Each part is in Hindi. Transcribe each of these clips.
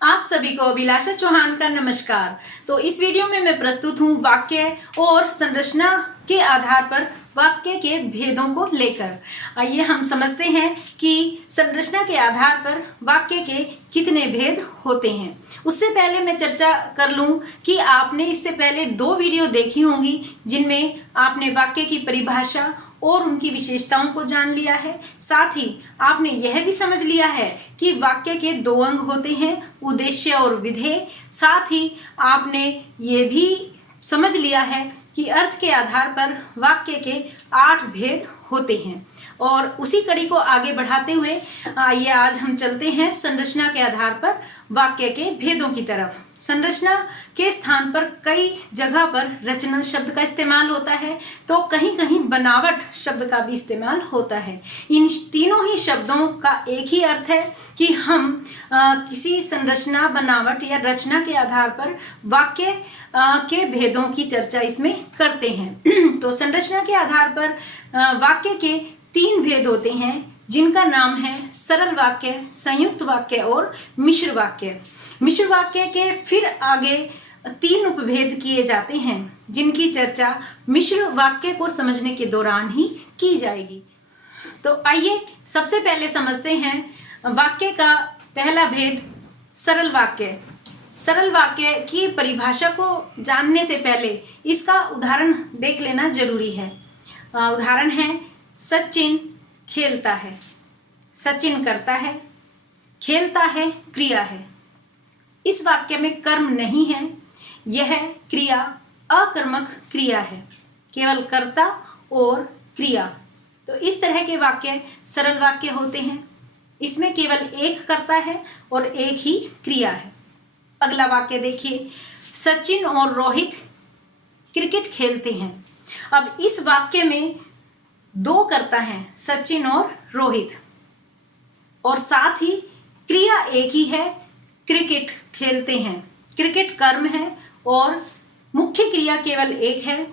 आप सभी को अभिलाषा चौहान का नमस्कार। तो इस वीडियो में मैं प्रस्तुत हूँ वाक्य और संरचना के आधार पर वाक्य के भेदों को लेकर। आइए हम समझते हैं कि संरचना के आधार पर वाक्य के कितने भेद होते हैं। उससे पहले मैं चर्चा कर लूं कि आपने इससे पहले 2 वीडियो देखी होंगी जिनमें आपने वाक्य की परिभाषा और उनकी विशेषताओं को जान लिया है। साथ ही आपने यह भी समझ लिया है कि वाक्य के 2 अंग होते हैं, उद्देश्य और विधेय। साथ ही आपने ये भी समझ लिया है कि अर्थ के आधार पर वाक्य के 8 भेद होते हैं। और उसी कड़ी को आगे बढ़ाते हुए आइए आज हम चलते हैं संरचना के आधार पर वाक्य के भेदों की तरफ। संरचना के स्थान पर कई जगह पर रचना शब्द का इस्तेमाल होता है, तो कहीं कहीं बनावट शब्द का भी इस्तेमाल होता है। इन तीनों ही शब्दों का एक ही अर्थ है कि हम किसी संरचना, बनावट या रचना के आधार पर वाक्य के भेदों की चर्चा इसमें करते हैं। तो संरचना के आधार पर वाक्य के 3 भेद होते हैं जिनका नाम है सरल वाक्य, संयुक्त वाक्य और मिश्र वाक्य। मिश्र वाक्य के फिर आगे 3 उपभेद किए जाते हैं जिनकी चर्चा मिश्र वाक्य को समझने के दौरान ही की जाएगी। तो आइए सबसे पहले समझते हैं वाक्य का पहला भेद, सरल वाक्य। सरल वाक्य की परिभाषा को जानने से पहले इसका उदाहरण देख लेना जरूरी है। उदाहरण है सचिन खेलता है। सचिन करता है, खेलता है क्रिया है। इस वाक्य में कर्म नहीं है, यह क्रिया अकर्मक क्रिया है, केवल कर्ता और क्रिया। तो इस तरह के वाक्य सरल वाक्य होते हैं। इसमें केवल एक कर्ता है और एक ही क्रिया है। अगला वाक्य देखिए, सचिन और रोहित क्रिकेट खेलते हैं। अब इस वाक्य में 2 कर्ता हैं, सचिन और रोहित, और साथ ही क्रिया एक ही है, क्रिकेट खेलते हैं। क्रिकेट कर्म है और मुख्य क्रिया केवल एक है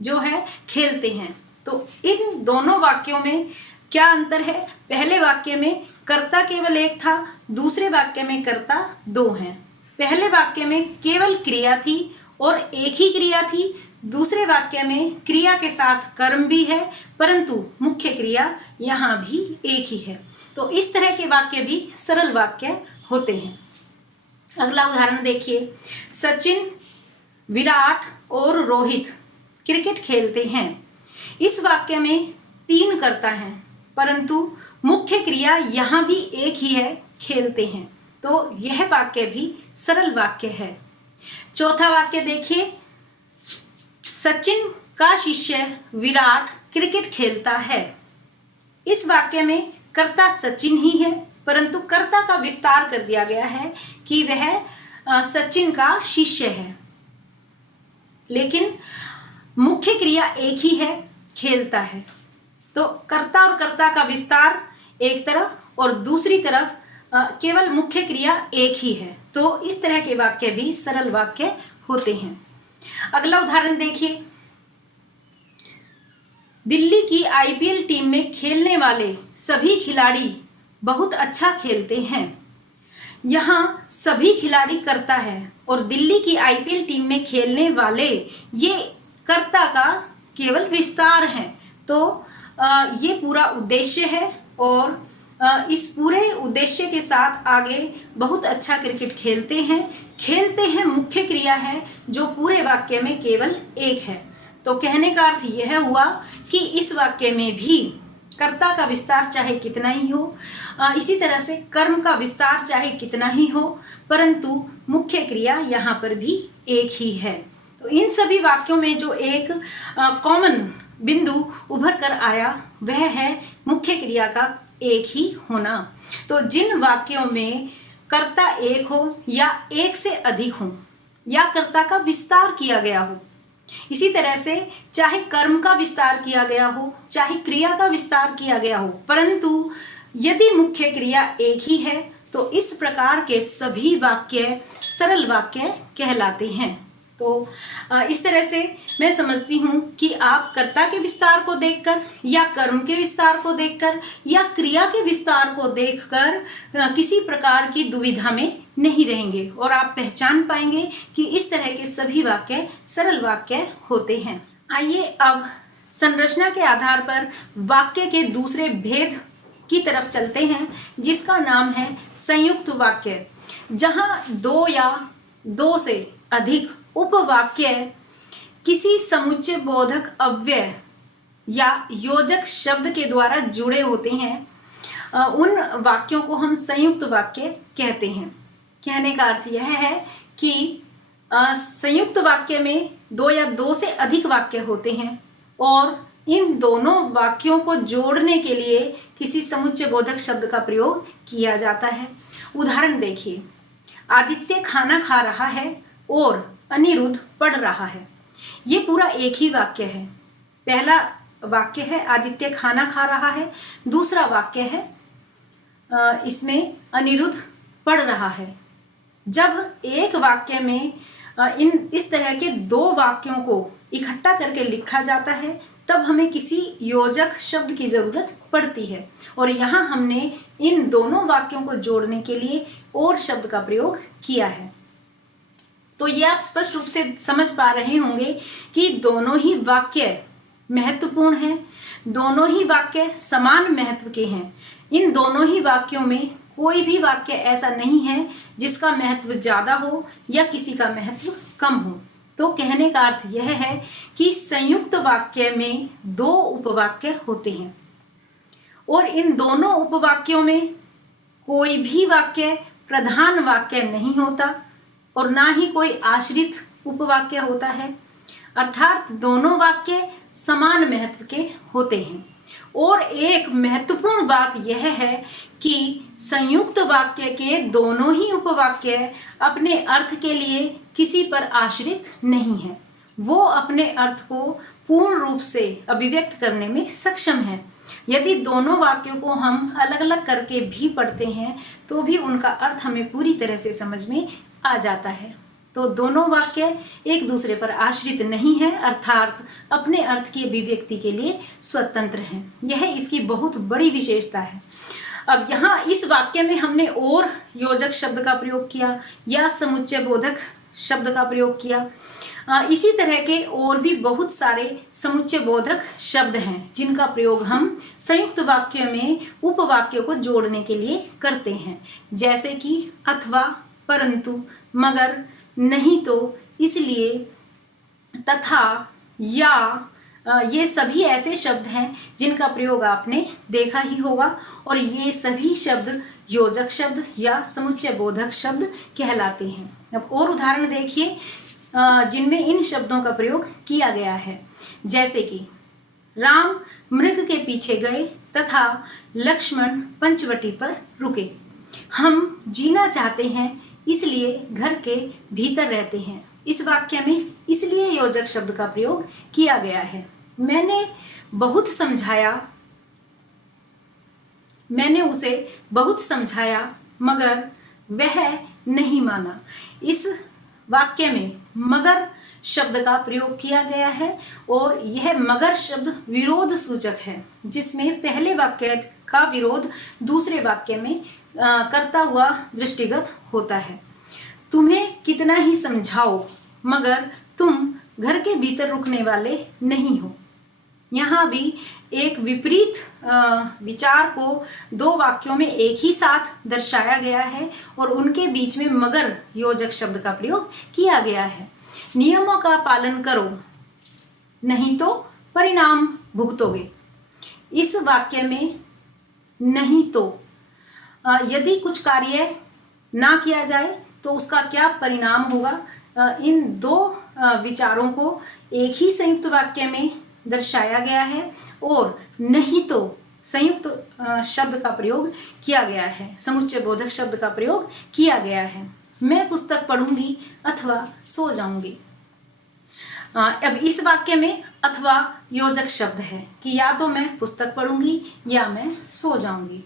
जो है खेलते हैं। तो इन दोनों वाक्यों में क्या अंतर है? पहले वाक्य में कर्ता केवल एक था, दूसरे वाक्य में कर्ता 2 हैं। पहले वाक्य में केवल क्रिया थी और एक ही क्रिया थी, दूसरे वाक्य में क्रिया के साथ कर्म भी है परंतु मुख्य क्रिया यहाँ भी एक ही है। तो इस तरह के वाक्य भी सरल वाक्य होते हैं। अगला उदाहरण देखिए, सचिन, विराट और रोहित क्रिकेट खेलते हैं। इस वाक्य में 3 कर्ता हैं परंतु मुख्य क्रिया यहाँ भी एक ही है, खेलते हैं। तो यह वाक्य भी सरल वाक्य है। चौथा वाक्य देखिए, सचिन का शिष्य विराट क्रिकेट खेलता है। इस वाक्य में कर्ता सचिन ही है परंतु कर्ता का विस्तार कर दिया गया है कि वह सचिन का शिष्य है, लेकिन मुख्य क्रिया एक ही है, खेलता है। तो कर्ता और कर्ता का विस्तार एक तरफ और दूसरी तरफ केवल मुख्य क्रिया एक ही है। तो इस तरह के वाक्य भी सरल वाक्य होते हैं। अगला उदाहरण देखिए, दिल्ली की आईपीएल टीम में खेलने वाले सभी खिलाड़ी बहुत अच्छा खेलते हैं। यहाँ सभी खिलाड़ी कर्ता है और दिल्ली की आईपीएल टीम में खेलने वाले ये कर्ता का केवल विस्तार है। तो ये पूरा उद्देश्य है और इस पूरे उद्देश्य के साथ आगे बहुत अच्छा क्रिकेट खेलते हैं। खेलते हैं मुख्य क्रिया है जो पूरे वाक्य में केवल एक है। तो कहने का अर्थ यह हुआ कि इस वाक्य में भी कर्ता का विस्तार चाहे कितना ही हो, इसी तरह से कर्म का विस्तार चाहे कितना ही हो, परंतु मुख्य क्रिया यहाँ पर भी एक ही है। तो इन सभी वाक्यों में जो एक कॉमन बिंदु उभर कर आया वह है मुख्य क्रिया का एक ही होना। तो जिन वाक्यों में कर्ता एक हो या एक से अधिक हो या कर्ता का विस्तार किया गया हो, इसी तरह से चाहे कर्म का विस्तार किया गया हो चाहे क्रिया का विस्तार किया गया हो, परंतु यदि मुख्य क्रिया एक ही है तो इस प्रकार के सभी वाक्य सरल वाक्य कहलाते हैं। तो इस तरह से मैं समझती हूँ कि आप कर्ता के विस्तार को देखकर या कर्म के विस्तार को देखकर या क्रिया के विस्तार को देखकर किसी प्रकार की दुविधा में नहीं रहेंगे और आप पहचान पाएंगे कि इस तरह के सभी वाक्य सरल वाक्य होते हैं। आइए अब संरचना के आधार पर वाक्य के दूसरे भेद की तरफ चलते हैं, जिसका नाम है संयुक्त वाक्य, जहां दो या दो से अधिक उपवाक्य किसी समुच्चय बोधक अव्यय या योजक शब्द के द्वारा जुड़े होते हैं। उन वाक्यों को हम संयुक्त वाक्य कहते हैं। कहने का अर्थ यह है कि संयुक्त वाक्य में दो या दो से अधिक वाक्य होते हैं और इन दोनों वाक्यों को जोड़ने के लिए किसी समुच्चय बोधक शब्द का प्रयोग किया जाता है। उदाहरण देखिए, आदित्य खाना खा रहा है और अनिरुद्ध पढ़ रहा है। ये पूरा एक ही वाक्य है। पहला वाक्य है आदित्य खाना खा रहा है, दूसरा वाक्य है इसमें अनिरुद्ध पढ़ रहा है। जब एक वाक्य में इस तरह के दो वाक्यों को इकट्ठा करके लिखा जाता है तब हमें किसी योजक शब्द की जरूरत पड़ती है और यहाँ हमने इन दोनों वाक्यों को जोड़ने के लिए और शब्द का प्रयोग किया है। तो ये आप स्पष्ट रूप से समझ पा रहे होंगे कि दोनों ही वाक्य महत्वपूर्ण हैं, दोनों ही वाक्य समान महत्व के हैं। इन दोनों ही वाक्यों में कोई भी वाक्य ऐसा नहीं है जिसका महत्व ज्यादा हो या किसी का महत्व कम हो। तो कहने का अर्थ यह है कि संयुक्त वाक्य में दो उपवाक्य होते हैं और इन दोनों उपवाक्यों में कोई भी वाक्य प्रधान वाक्य नहीं होता और ना ही कोई आश्रित उपवाक्य होता है, अर्थात दोनों वाक्य समान महत्व के होते हैं। और एक महत्वपूर्ण बात यह है कि संयुक्त वाक्य के दोनों ही उपवाक्य अपने अर्थ के लिए किसी पर आश्रित नहीं है। वो अपने अर्थ को पूर्ण रूप से अभिव्यक्त करने में सक्षम है। यदि दोनों वाक्यों को हम अलग अलग करके भी पढ़ते हैं तो भी उनका अर्थ हमें पूरी तरह से समझ में आ जाता है। तो दोनों वाक्य एक दूसरे पर आश्रित नहीं है, अर्थात अपने अर्थ की अभिव्यक्ति के लिए स्वतंत्र हैं। यह इसकी बहुत बड़ी विशेषता है। अब यहाँ इस वाक्य में हमने और योजक शब्द का प्रयोग किया या समुच्चय बोधक शब्द का प्रयोग किया। इसी तरह के और भी बहुत सारे समुच्चय बोधक शब्द हैं जिनका प्रयोग हम संयुक्त वाक्य में उपवाक्यों को जोड़ने के लिए करते हैं, जैसे कि अथवा, परंतु, मगर, नहीं तो, इसलिए, तथा, या। ये सभी ऐसे शब्द हैं जिनका प्रयोग आपने देखा ही होगा और ये सभी शब्द योजक शब्द या समुच्चय बोधक शब्द कहलाते हैं। अब और उदाहरण देखिए जिनमें इन शब्दों का प्रयोग किया गया है, जैसे कि राम मृग के पीछे गए तथा लक्ष्मण पंचवटी पर रुके। हम जीना चाहते हैं इसलिए घर के भीतर रहते हैं। इस वाक्य में इसलिए योजक शब्द का प्रयोग किया गया है। मैंने उसे बहुत समझाया मगर वह नहीं माना। इस वाक्य में मगर शब्द का प्रयोग किया गया है और यह मगर शब्द विरोध सूचक है, जिसमें पहले वाक्य का विरोध दूसरे वाक्य में करता हुआ दृष्टिगत होता है। तुम्हें कितना ही समझाओ मगर तुम घर के भीतर रुकने वाले नहीं हो। यहाँ भी एक विपरीत विचार को दो वाक्यों में एक ही साथ दर्शाया गया है और उनके बीच में मगर योजक शब्द का प्रयोग किया गया है। नियमों का पालन करो नहीं तो परिणाम भुगतोगे। इस वाक्य में नहीं तो यदि कुछ कार्य ना किया जाए तो उसका क्या परिणाम होगा, इन दो विचारों को एक ही संयुक्त वाक्य में दर्शाया गया है और नहीं तो संयुक्त शब्द का प्रयोग किया गया है, समुच्चय बोधक शब्द का प्रयोग किया गया है। मैं पुस्तक पढ़ूंगी अथवा सो जाऊंगी। अब इस वाक्य में अथवा योजक शब्द है कि या तो मैं पुस्तक पढ़ूंगी या मैं सो जाऊंगी।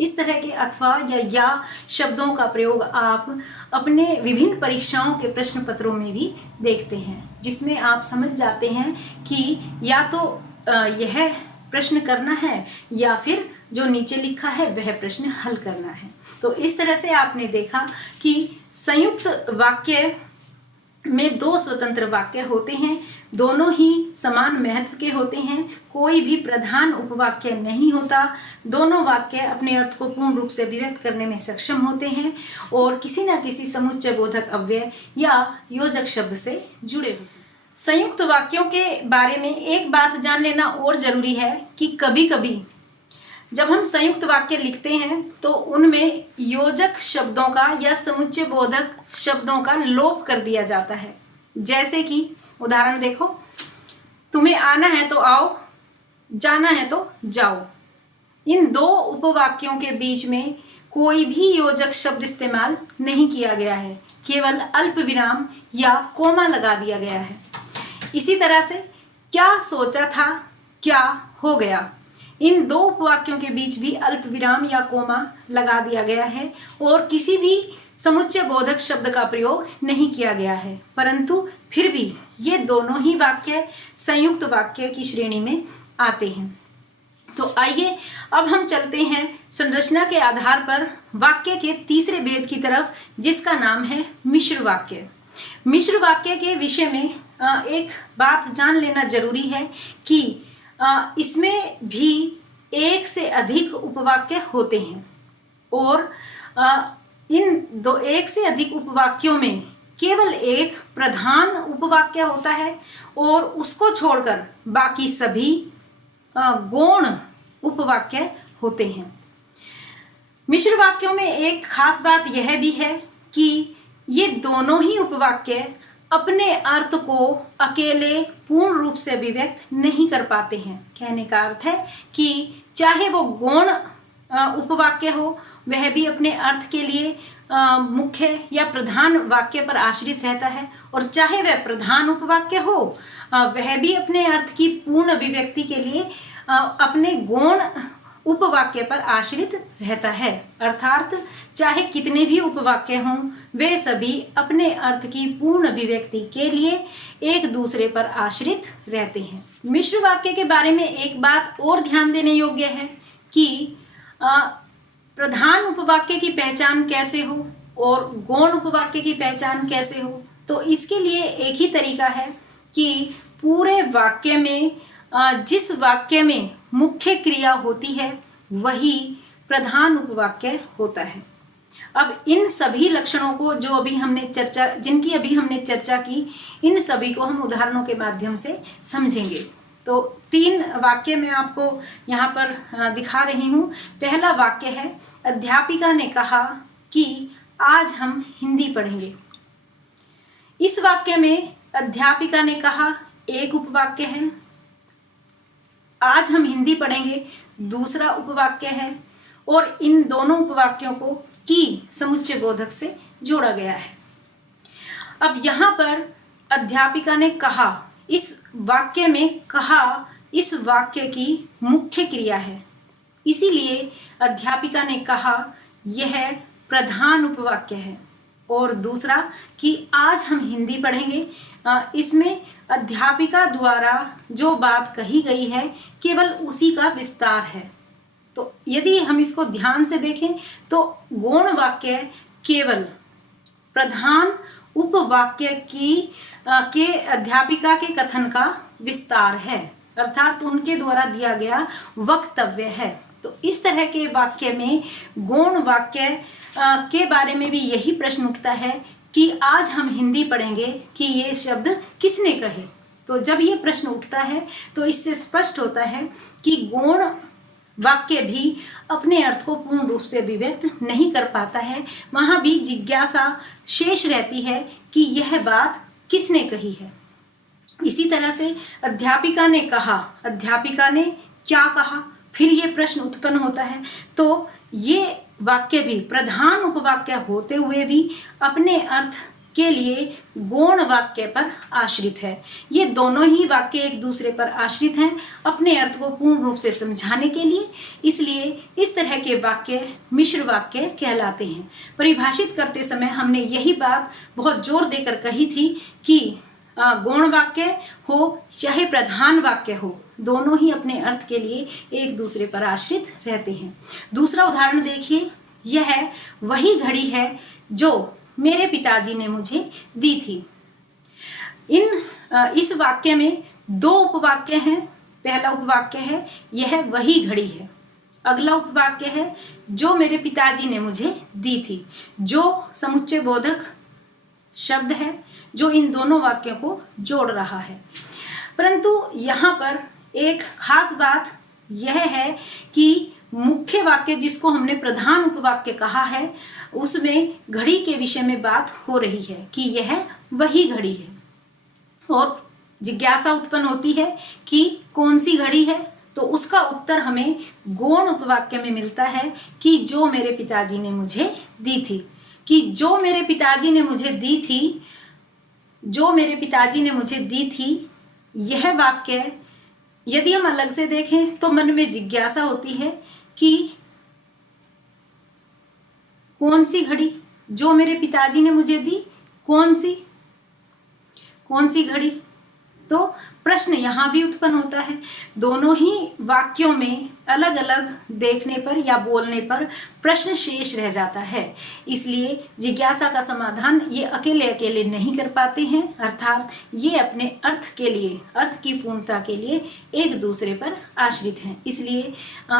इस तरह के अथवा या शब्दों का प्रयोग आप अपने विभिन्न परीक्षाओं के प्रश्न पत्रों में भी देखते हैं, जिसमें आप समझ जाते हैं कि या तो यह प्रश्न करना है या फिर जो नीचे लिखा है वह प्रश्न हल करना है। तो इस तरह से आपने देखा कि संयुक्त वाक्य में दो स्वतंत्र वाक्य होते हैं, दोनों ही समान महत्व के होते हैं, कोई भी प्रधान उपवाक्य नहीं होता, दोनों वाक्य अपने अर्थ को पूर्ण रूप से अभिव्यक्त करने में सक्षम होते हैं और किसी न किसी समुच्चय बोधक अव्यय या योजक शब्द से जुड़े होते हैं। संयुक्त वाक्यों के बारे में एक बात जान लेना और जरूरी है कि कभी कभी जब हम संयुक्त वाक्य लिखते हैं तो उनमें योजक शब्दों का या समुच्चय बोधक शब्दों का लोप कर दिया जाता है। जैसे कि उदाहरण देखो, तुम्हें आना है तो आओ, जाना है तो जाओ। इन दो उपवाक्यों के बीच में कोई भी योजक शब्द इस्तेमाल नहीं किया गया है, केवल अल्प विराम या कोमा लगा दिया गया है। इसी तरह से क्या सोचा था, क्या हो गया, इन दो उपवाक्यों के बीच भी अल्प विराम या कोमा लगा दिया गया है और किसी भी समुच्चय बोधक शब्द का प्रयोग नहीं किया गया है, परंतु फिर भी ये दोनों ही वाक्य संयुक्त वाक्य की श्रेणी में आते हैं। तो आइए अब हम चलते हैं संरचना के आधार पर वाक्य के तीसरे भेद की तरफ, जिसका नाम है मिश्र वाक्य। मिश्र वाक्य के विषय में एक बात जान लेना जरूरी है कि इसमें भी एक से अधिक उपवाक्य होते हैं और एक से अधिक उपवाक्यों में केवल एक प्रधान उपवाक्य होता है और उसको छोड़कर बाकी सभी गौण उपवाक्य होते हैं। मिश्र वाक्यों में एक खास बात यह भी है कि ये दोनों ही उपवाक्य अपने अर्थ को अकेले पूर्ण रूप से अभिव्यक्त नहीं कर पाते हैं। कहने का अर्थ है कि चाहे वो गौण उपवाक्य हो, वह भी अपने अर्थ के लिए मुख्य या प्रधान वाक्य पर आश्रित रहता है, और चाहे वह प्रधान उपवाक्य हो, वह भी अपने अर्थ की पूर्ण अभिव्यक्ति के लिए अपने गौण उपवाक्य पर आश्रित रहता है। अर्थात चाहे कितने भी उपवाक्य हों, वे सभी अपने अर्थ की पूर्ण अभिव्यक्ति के लिए एक दूसरे पर आश्रित रहते हैं। मिश्र वाक्य के बारे में एक बात और ध्यान देने योग्य है कि प्रधान उपवाक्य की पहचान कैसे हो और गौण उपवाक्य की पहचान कैसे हो। तो इसके लिए एक ही तरीका है कि पूरे वाक्य में जिस वाक्य में मुख्य क्रिया होती है वही प्रधान उपवाक्य होता है। अब इन सभी लक्षणों को जिनकी अभी हमने चर्चा की, इन सभी को हम उदाहरणों के माध्यम से समझेंगे। तो 3 वाक्य मैं आपको यहाँ पर दिखा रही हूँ। पहला वाक्य है, अध्यापिका ने कहा कि आज हम हिंदी पढ़ेंगे। इस वाक्य में अध्यापिका ने कहा एक उपवाक्य है, आज हम हिंदी पढ़ेंगे दूसरा उपवाक्य है, और इन दोनों उपवाक्यों को की समुच्चय बोधक से जोड़ा गया है। अब यहाँ पर अध्यापिका ने कहा, इस वाक्य में कहा इस वाक्य की मुख्य क्रिया है, इसीलिए अध्यापिका ने कहा यह प्रधान उपवाक्य है। और दूसरा कि आज हम हिंदी पढ़ेंगे, इसमें अध्यापिका द्वारा जो बात कही गई है केवल उसी का विस्तार है। तो यदि हम इसको ध्यान से देखें तो गौण वाक्य केवल प्रधान उपवाक्य के अध्यापिका के कथन का विस्तार है, अर्थात उनके द्वारा दिया गया वक्तव्य है। तो इस तरह के वाक्य में गौण वाक्य के बारे में भी यही प्रश्न उठता है कि आज हम हिंदी पढ़ेंगे कि ये शब्द किसने कहे। तो जब ये प्रश्न उठता है तो इससे स्पष्ट होता है कि गौण वाक्य भी अपने अर्थ को पूर्ण रूप से अभिव्यक्त नहीं कर पाता है, वहाँ भी जिज्ञासा शेष रहती है कि यह बात किसने कही है। इसी तरह से अध्यापिका ने कहा, अध्यापिका ने क्या कहा, फिर ये प्रश्न उत्पन्न होता है। तो ये वाक्य भी प्रधान उपवाक्य होते हुए भी अपने अर्थ के लिए गौण वाक्य पर आश्रित है। ये दोनों ही वाक्य एक दूसरे पर आश्रित हैं अपने अर्थ को पूर्ण रूप से समझाने के लिए, इसलिए इस तरह के वाक्य मिश्र वाक्य कहलाते हैं। परिभाषित करते समय हमने यही बात बहुत जोर देकर कही थी कि गौण वाक्य हो चाहे प्रधान वाक्य हो, दोनों ही अपने अर्थ के लिए एक दूसरे पर आश्रित रहते हैं। दूसरा उदाहरण देखिए, यह वही घड़ी है जो मेरे पिताजी ने मुझे दी थी। इस वाक्य में दो उपवाक्य हैं। पहला उपवाक्य है यह वही घड़ी है, अगला उपवाक्य है जो मेरे पिताजी ने मुझे दी थी, जो समुच्चय बोधक शब्द है जो इन दोनों वाक्यों को जोड़ रहा है। परंतु यहाँ पर एक खास बात यह है कि मुख्य वाक्य जिसको हमने प्रधान उपवाक्य कहा है, उसमें घड़ी के विषय में बात हो रही है कि यह वही घड़ी है, और जिज्ञासा उत्पन्न होती है कि कौन सी घड़ी है, तो उसका उत्तर हमें गौण उपवाक्य में मिलता है कि जो मेरे पिताजी ने मुझे दी थी। कि जो मेरे पिताजी ने मुझे दी थी, जो मेरे पिताजी ने मुझे दी थी, यह वाक्य यदि हम अलग से देखें तो मन में जिज्ञासा होती है कि कौन सी घड़ी जो मेरे पिताजी ने मुझे दी, कौन सी घड़ी। तो प्रश्न यहाँ भी उत्पन्न होता है। दोनों ही वाक्यों में अलग अलग देखने पर या बोलने पर प्रश्न शेष रह जाता है, इसलिए जिज्ञासा का समाधान ये अकेले अकेले नहीं कर पाते हैं, अर्थात ये अपने अर्थ के लिए, अर्थ की पूर्णता के लिए एक दूसरे पर आश्रित हैं। इसलिए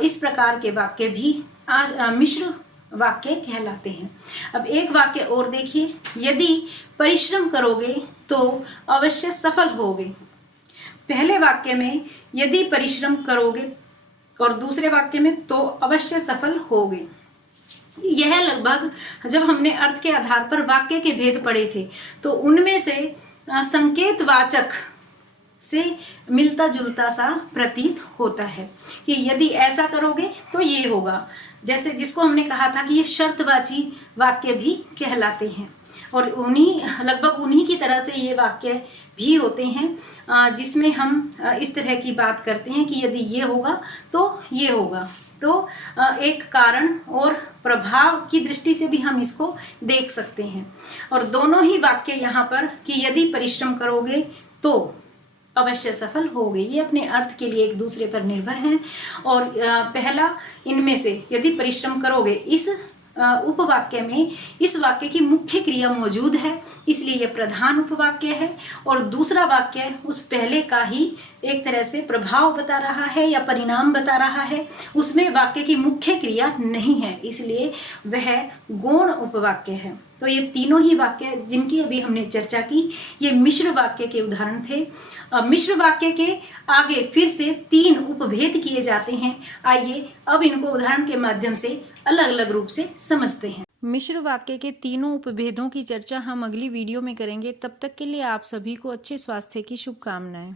इस प्रकार के वाक्य भी मिश्र वाक्य कहलाते हैं। अब एक वाक्य और देखिए, यदि परिश्रम करोगे तो अवश्य सफल होगे। पहले वाक्य में यदि परिश्रम करोगे और दूसरे वाक्य में तो अवश्य सफल होगे। यह लगभग जब हमने अर्थ के आधार पर वाक्य के भेद पढ़े थे तो उनमें से संकेतवाचक से मिलता जुलता सा प्रतीत होता है कि यदि ऐसा करोगे तो ये होगा, जैसे जिसको हमने कहा था कि ये शर्तवाची वाक्य भी कहलाते हैं, और लगभग उन्हीं की तरह से ये वाक्य भी होते हैं जिसमें हम इस तरह की बात करते हैं कि यदि ये होगा तो ये होगा। तो एक कारण और प्रभाव की दृष्टि से भी हम इसको देख सकते हैं। और दोनों ही वाक्य यहाँ पर कि यदि परिश्रम करोगे तो अवश्य सफल होगे, ये अपने अर्थ के लिए एक दूसरे पर निर्भर हैं। और पहला इनमें से यदि परिश्रम करोगे, इस उपवाक्य में इस वाक्य की मुख्य क्रिया मौजूद है, इसलिए यह प्रधान उपवाक्य है। और दूसरा वाक्य उस पहले का ही एक तरह से प्रभाव बता रहा है या परिणाम बता रहा है, उसमें वाक्य की मुख्य क्रिया नहीं है, इसलिए वह गौण उपवाक्य है। तो ये तीनों ही वाक्य जिनकी अभी हमने चर्चा की, ये मिश्र वाक्य के उदाहरण थे। मिश्र वाक्य के आगे फिर से 3 उपभेद किए जाते हैं। आइए अब इनको उदाहरण के माध्यम से अलग अलग रूप से समझते हैं। मिश्र वाक्य के तीनों उपभेदों की चर्चा हम अगली वीडियो में करेंगे। तब तक के लिए आप सभी को अच्छे स्वास्थ्य की शुभकामनाएं।